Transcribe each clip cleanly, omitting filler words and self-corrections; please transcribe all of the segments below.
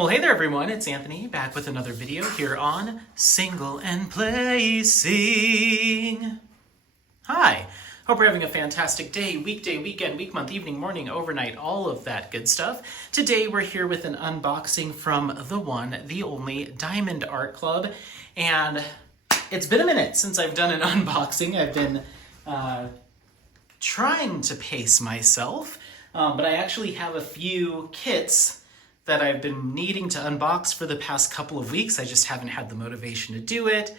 Well, hey there everyone, it's Anthony back with another video here on Single and Placing. Hi, hope you're having a fantastic day, weekday, weekend, week, month, evening, morning, overnight, all of that good stuff. Today we're here with an unboxing from the one, the only Diamond Art Club, and it's been a minute since I've done an unboxing. I've been trying to pace myself, but I actually have a few kits that I've been needing to unbox for the past couple of weeks. I just haven't had the motivation to do it,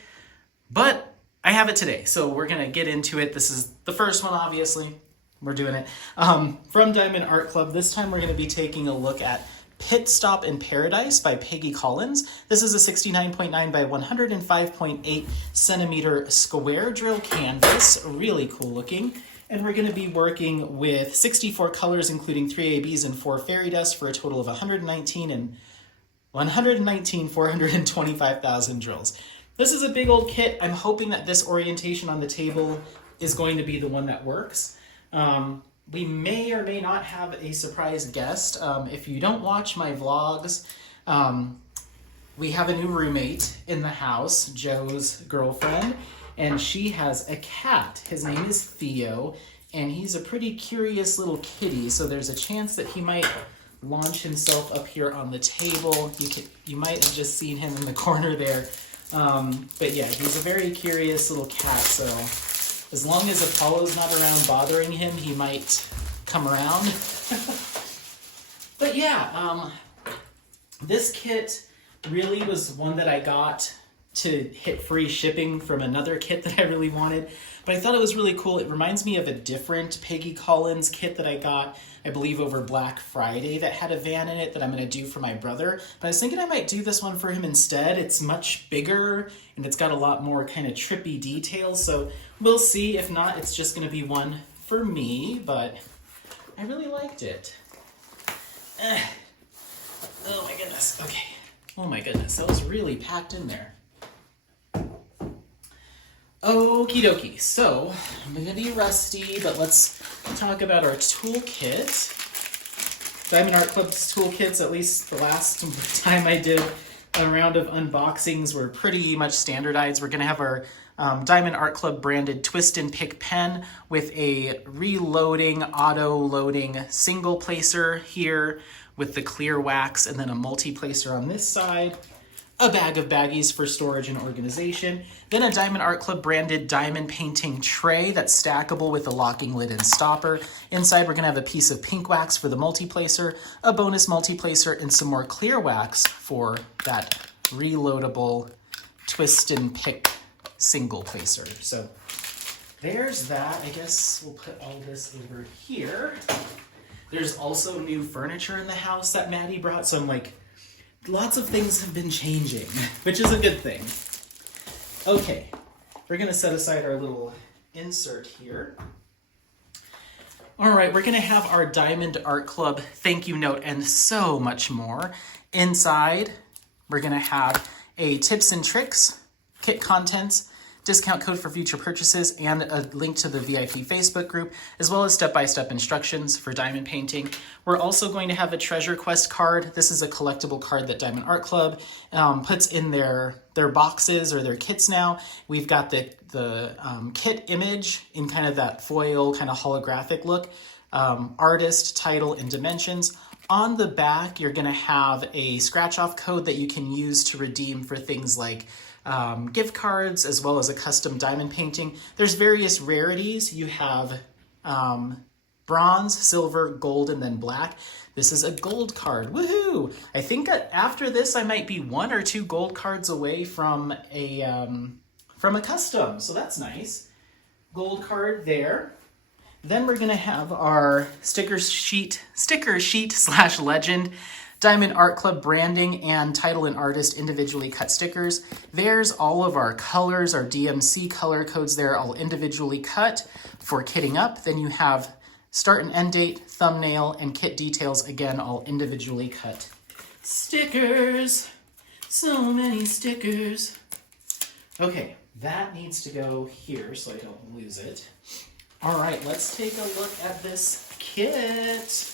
but I have it today, so we're gonna get into it. This is the first one, obviously. We're doing it. From Diamond Art Club, this time we're gonna be taking a look at Pit Stop in Paradise by Peggy Collins. This is a 69.9 by 105.8 centimeter square drill canvas, really cool looking. And we're going to be working with 64 colors, including 3 ABs and 4 fairy dust, for a total of 425,000 drills. This is a big old kit. I'm hoping that this orientation on the table is going to be the one that works. We may or may not have a surprise guest. If you don't watch my vlogs, we have a new roommate in the house, Joe's girlfriend. And she has a cat. His name is Theo, and he's a pretty curious little kitty, so there's a chance that he might launch himself up here on the table. You might have just seen him in the corner there. But yeah, he's a very curious little cat, so as long as Apollo's not around bothering him, he might come around. But yeah, this kit really was one that I got to hit free shipping from another kit that I really wanted, but I thought it was really cool. It reminds me of a different Peggy Collins kit that I got, I believe, over Black Friday that had a van in it that I'm going to do for my brother, but I was thinking I might do this one for him instead. It's much bigger and it's got a lot more kind of trippy details, so we'll see. If not, it's just going to be one for me, but I really liked it. Oh my goodness, okay. Oh my goodness, that was really packed in there. Okie dokie, so I'm gonna be rusty, but let's talk about our toolkit. Diamond Art Club's toolkits, at least the last time I did a round of unboxings, were pretty much standardized. We're gonna have our Diamond Art Club branded Twist and Pick pen with a reloading, auto-loading single placer here with the clear wax, and then a multi-placer on this side. A bag of baggies for storage and organization, then a Diamond Art Club branded diamond painting tray that's stackable with a locking lid and stopper. Inside we're gonna have a piece of pink wax for the multi-placer, a bonus multi-placer, and some more clear wax for that reloadable twist and pick single placer. So there's that. I guess we'll put all this over here. There's also new furniture in the house that Maddie brought, so I'm like, lots of things have been changing, which is a good thing. Okay, we're gonna set aside our little insert here. All right, we're gonna have our Diamond Art Club thank you note and so much more. Inside, we're gonna have a tips and tricks, kit contents, discount code for future purchases, and a link to the VIP Facebook group, as well as step-by-step instructions for diamond painting. We're also going to have a treasure quest card. This is a collectible card that Diamond Art Club puts in their boxes or their kits now. We've got the kit image in kind of that foil kind of holographic look, artist, title, and dimensions. On the back, you're gonna have a scratch-off code that you can use to redeem for things like gift cards, as well as a custom diamond painting. There's various rarities. You have bronze, silver, gold, and then black. This is a gold card. Woohoo! I think after this I might be 1 or 2 gold cards away from a custom, so that's nice. Gold card there. Then we're gonna have our sticker sheet / legend. Diamond Art Club branding and title and artist individually cut stickers. There's all of our colors, our DMC color codes there, all individually cut for kitting up. Then you have start and end date, thumbnail, and kit details, again, all individually cut. Stickers, so many stickers. Okay, that needs to go here so I don't lose it. All right, let's take a look at this kit.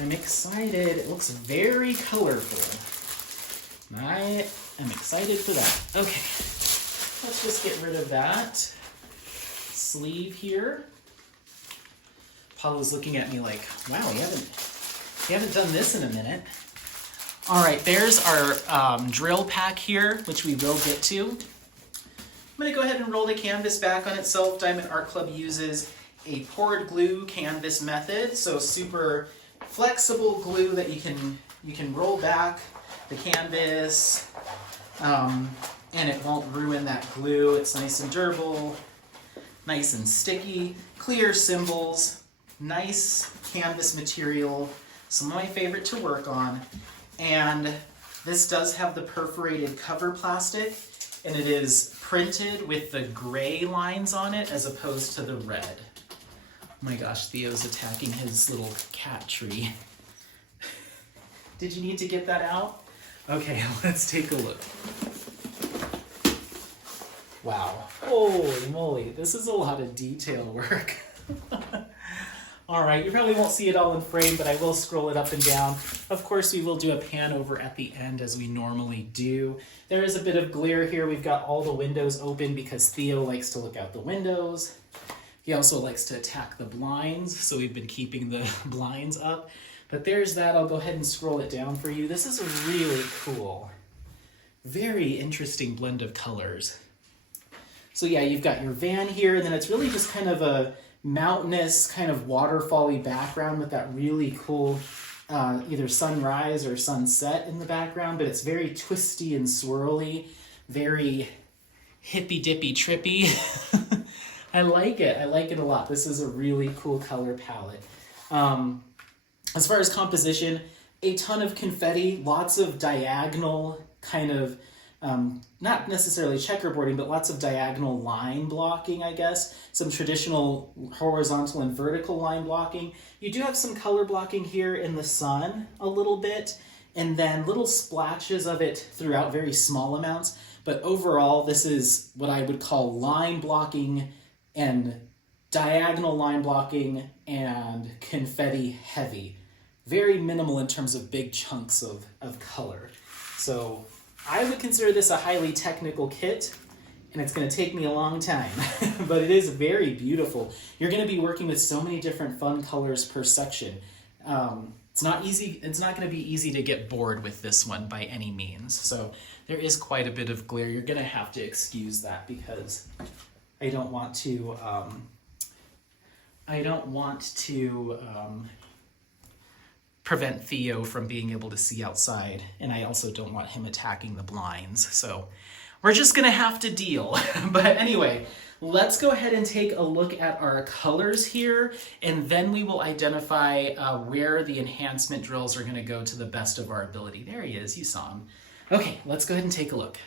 I'm excited. It looks very colorful. I am excited for that. Okay, let's just get rid of that sleeve here. Paula's looking at me like, wow, you haven't done this in a minute. All right, there's our drill pack here, which we will get to. I'm gonna go ahead and roll the canvas back on itself. Diamond Art Club uses a poured glue canvas method, so super flexible glue that you can roll back the canvas, and it won't ruin that glue. It's nice and durable, nice and sticky, clear symbols, nice canvas material, some of my favorite to work on. And this does have the perforated cover plastic, and it is printed with the gray lines on it as opposed to the red. Oh my gosh, Theo's attacking his little cat tree. Did you need to get that out? Okay, let's take a look. Wow, holy moly, this is a lot of detail work. All right, you probably won't see it all in frame, but I will scroll it up and down. Of course, we will do a pan over at the end as we normally do. There is a bit of glare here. We've got all the windows open because Theo likes to look out the windows. He also likes to attack the blinds, so we've been keeping the blinds up. But there's that. I'll go ahead and scroll it down for you. This is a really cool, very interesting blend of colors. So yeah, you've got your van here, and then it's really just kind of a mountainous, kind of waterfall-y background with that really cool either sunrise or sunset in the background, but it's very twisty and swirly, very hippy-dippy trippy. I like it. I like it a lot. This is a really cool color palette. As far as composition, a ton of confetti, lots of diagonal kind of, not necessarily checkerboarding, but lots of diagonal line blocking, I guess. Some traditional horizontal and vertical line blocking. You do have some color blocking here in the sun a little bit, and then little splashes of it throughout, very small amounts. But overall, this is what I would call line blocking and diagonal line blocking and confetti heavy. Very minimal in terms of big chunks of color. So I would consider this a highly technical kit, and it's going to take me a long time, but it is very beautiful. You're going to be working with so many different fun colors per section. It's not easy. It's not going to be easy to get bored with this one by any means. So there is quite a bit of glare. You're going to have to excuse that because I don't want to prevent Theo from being able to see outside, and I also don't want him attacking the blinds, so we're just gonna have to deal. But anyway, let's go ahead and take a look at our colors here, and then we will identify where the enhancement drills are gonna go to the best of our ability. There he is, you saw him. Okay, let's go ahead and take a look.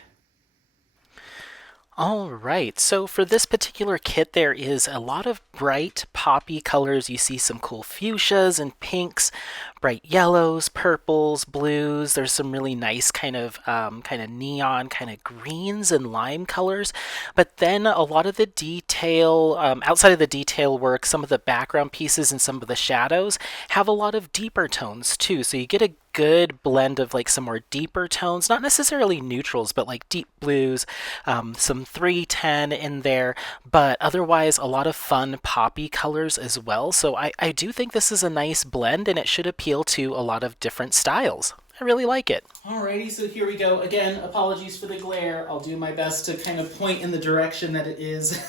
All right, so for this particular kit, there is a lot of bright poppy colors. You see some cool fuchsias and pinks, bright yellows, purples, blues. There's some really nice kind of neon, kind of greens and lime colors. But then a lot of the detail, outside of the detail work, some of the background pieces and some of the shadows have a lot of deeper tones too. So you get a good blend of like some more deeper tones, not necessarily neutrals, but like deep blues, some 310 in there, but otherwise a lot of fun poppy colors as well. So I do think this is a nice blend, and it should appeal to a lot of different styles. I really like it. Alrighty, so here we go. Again, apologies for the glare. I'll do my best to kind of point in the direction that it is.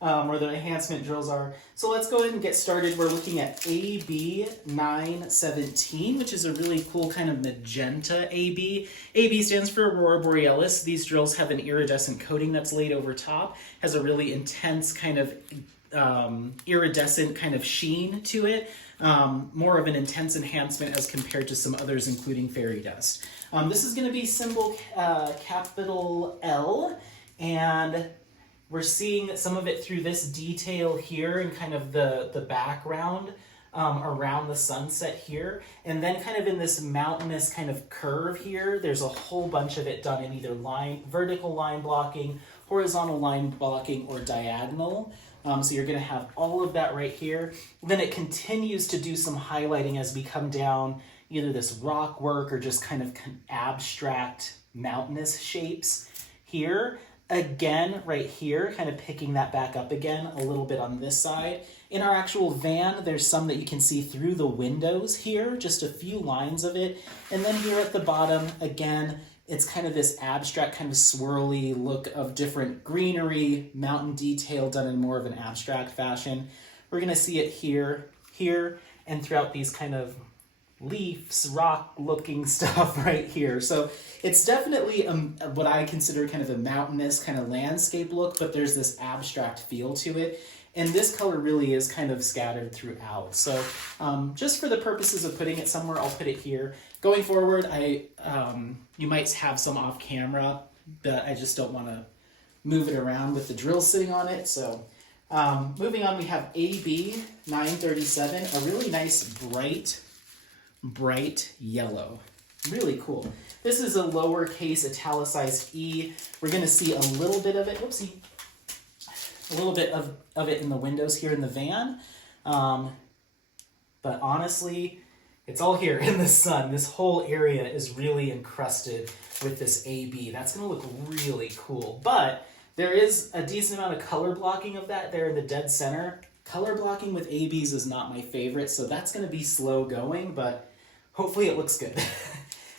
Where the enhancement drills are. So let's go ahead and get started. We're looking at AB 917, which is a really cool kind of magenta AB. AB stands for Aurora Borealis. These drills have an iridescent coating that's laid over top, has a really intense kind of iridescent kind of sheen to it. More of an intense enhancement as compared to some others, including fairy dust. This is going to be symbol capital L, and we're seeing some of it through this detail here and kind of the background around the sunset here. And then kind of in this mountainous kind of curve here, there's a whole bunch of it done in either vertical line blocking, horizontal line blocking, or diagonal So you're going to have all of that right here. Then it continues to do some highlighting as we come down either this rock work or just kind of abstract mountainous shapes here. Again, right here, kind of picking that back up again a little bit on this side. In our actual van, there's some that you can see through the windows here, just a few lines of it. And then here at the bottom, again, it's kind of this abstract, kind of swirly look of different greenery, mountain detail done in more of an abstract fashion. We're gonna see it here, here, and throughout these kind of leaves, rock looking stuff right here. So it's definitely what I consider kind of a mountainous kind of landscape look, but there's this abstract feel to it. And this color really is kind of scattered throughout. So just for the purposes of putting it somewhere, I'll put it here. Going forward, you might have some off camera, but I just don't want to move it around with the drill sitting on it. So moving on, we have AB 937, a really nice bright yellow. Really cool. This is a lowercase italicized E. We're going to see a little bit of it. Whoopsie. A little bit of it in the windows here in the van. But honestly, it's all here in the sun. This whole area is really encrusted with this AB. That's going to look really cool. But there is a decent amount of color blocking of that there in the dead center. Color blocking with ABs is not my favorite, so that's going to be slow going, but hopefully it looks good.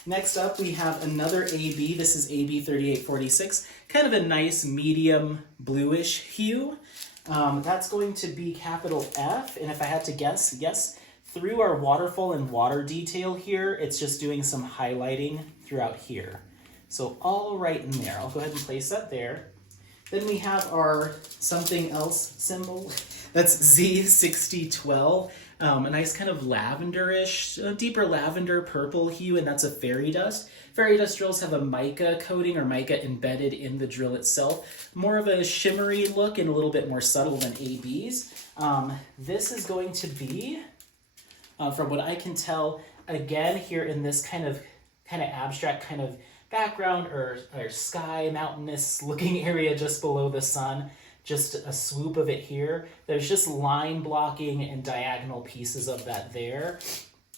Next up, we have another AB. This is AB 3846, kind of a nice medium bluish hue. That's going to be capital F, and if I had to guess, yes, through our waterfall and water detail here, it's just doing some highlighting throughout here. So all right in there. I'll go ahead and place that there. Then we have our something else symbol. That's Z6012. A nice kind of lavenderish, deeper lavender purple hue, and that's a fairy dust. Fairy dust drills have a mica coating or mica embedded in the drill itself. More of a shimmery look and a little bit more subtle than ABs. This is going to be, from what I can tell, again here in this kind of abstract kind of background or sky mountainous looking area just below the sun. Just a swoop of it here. There's just line blocking and diagonal pieces of that there.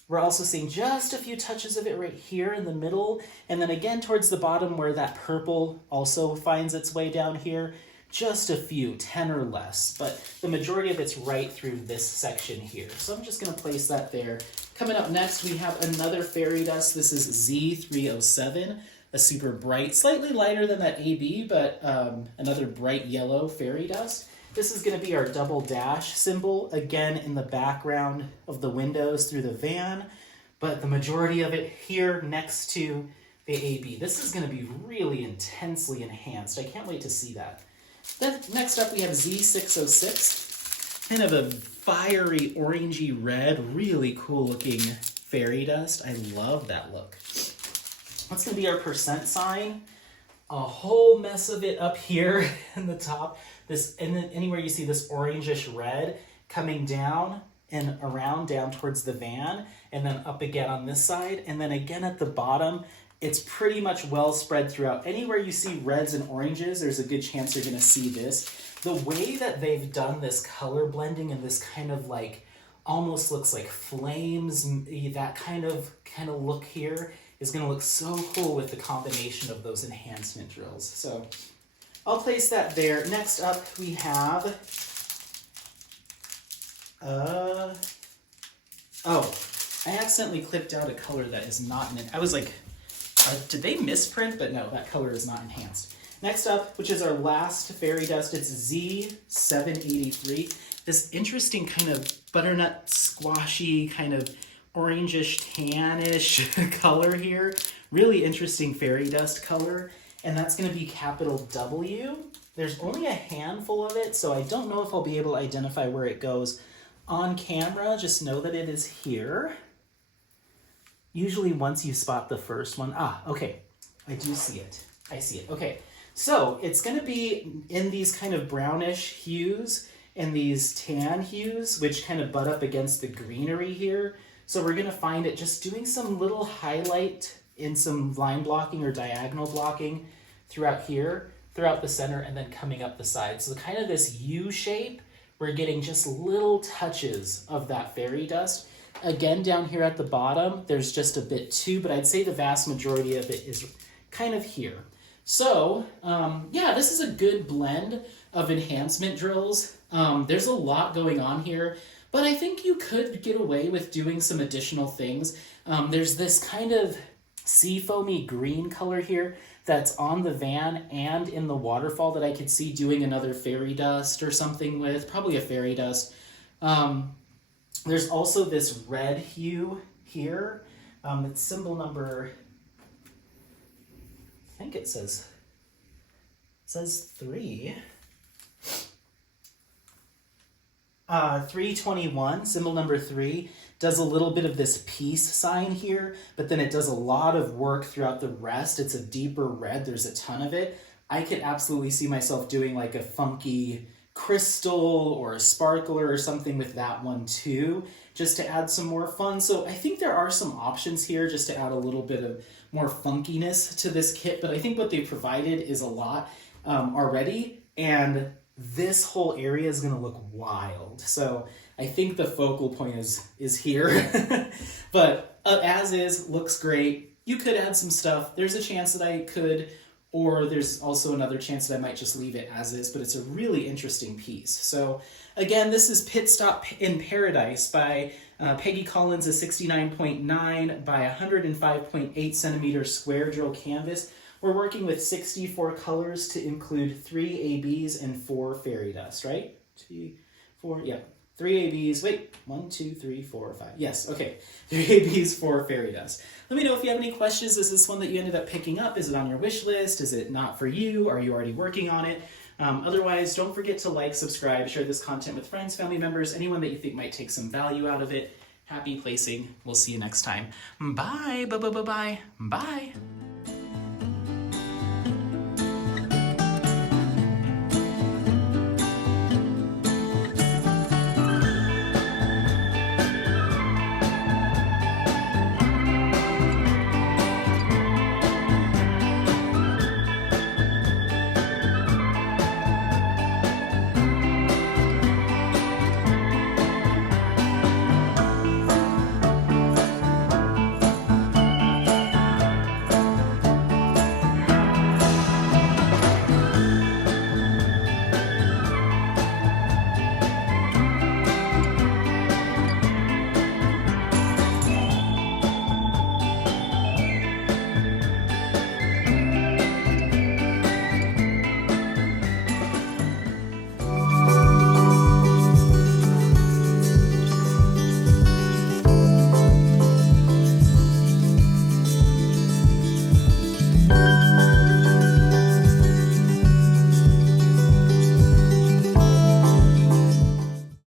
We're also seeing just a few touches of it right here in the middle, and then again towards the bottom where that purple also finds its way down here. Just a few, 10 or less, but the majority of it's right through this section here. So I'm just gonna place that there. Coming up next, we have another fairy dust. This is Z307. A super bright, slightly lighter than that AB, but another bright yellow fairy dust. This is going to be our double dash symbol, again in the background of the windows through the van, but the majority of it here next to the AB. This is going to be really intensely enhanced. I can't wait to see that. Then next up we have Z606, kind of a fiery orangey red, really cool looking fairy dust. I love that look. That's going to be our percent sign. A whole mess of it up here in the top. This, and then anywhere you see this orangish red coming down and around down towards the van, and then up again on this side, and then again at the bottom. It's pretty much well spread throughout. Anywhere you see reds and oranges, there's a good chance you're going to see this. The way that they've done this color blending and this kind of like almost looks like flames, that kind of look here is going to look so cool with the combination of those enhancement drills. So I'll place that there. Next up we have, I accidentally clipped out a color that is not in it. I was like, did they misprint? But no, that color is not enhanced. Next up, which is our last fairy dust, it's Z783. This interesting kind of butternut squashy kind of orangish tannish color here. Really interesting fairy dust color, and that's going to be capital W. There's only a handful of it, so I don't know if I'll be able to identify where it goes on camera. Just know that it is here. Usually once you spot the first one, okay, I do see it. I see it. Okay, so it's going to be in these kind of brownish hues and these tan hues, which kind of butt up against the greenery here. So we're going to find it just doing some little highlight in some line blocking or diagonal blocking throughout here, throughout the center, and then coming up the side. So kind of this U shape we're getting just little touches of that fairy dust. Again, down here at the bottom, there's just a bit too, but I'd say the vast majority of it is kind of here. So, yeah, this is a good blend of enhancement drills. There's a lot going on here, but I think you could get away with doing some additional things. There's this kind of sea foamy green color here that's on the van and in the waterfall that I could see doing another fairy dust or something with, probably a fairy dust. There's also this red hue here. It's symbol number, I think it says 3. 321, symbol number 3, does a little bit of this peace sign here, but then it does a lot of work throughout the rest. It's a deeper red, there's a ton of it. I could absolutely see myself doing like a funky crystal or a sparkler or something with that one too, just to add some more fun. So I think there are some options here just to add a little bit of more funkiness to this kit, but I think what they provided is a lot already, and this whole area is going to look wild. So I think the focal point is here. But as is, looks great. You could add some stuff. There's a chance that I could, or there's also another chance that I might just leave it as is, but it's a really interesting piece. So again, this is Pit Stop in Paradise by Peggy Collins, a 69.9 by 105.8 centimeter square drill canvas. We're working with 64 colors to include 3 ABs and 4 fairy dust, right? 2, 4, yeah. 3 ABs, wait, 1, 2, 3, 4, 5. Yes, okay. 3 ABs, 4 fairy dust. Let me know if you have any questions. Is this one that you ended up picking up? Is it on your wish list? Is it not for you? Are you already working on it? Otherwise, don't forget to like, subscribe, share this content with friends, family members, anyone that you think might take some value out of it. Happy placing. We'll see you next time. Bye, bye, bye, bye, bye. Bye.